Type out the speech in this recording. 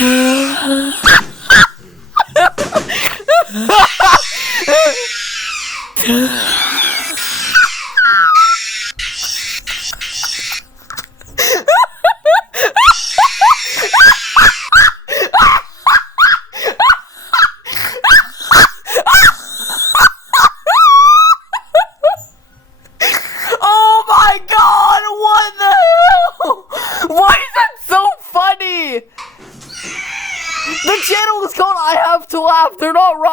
Oh my god, what the hell? Why is that so funny? The channel is called I Have to Laugh. They're not wrong.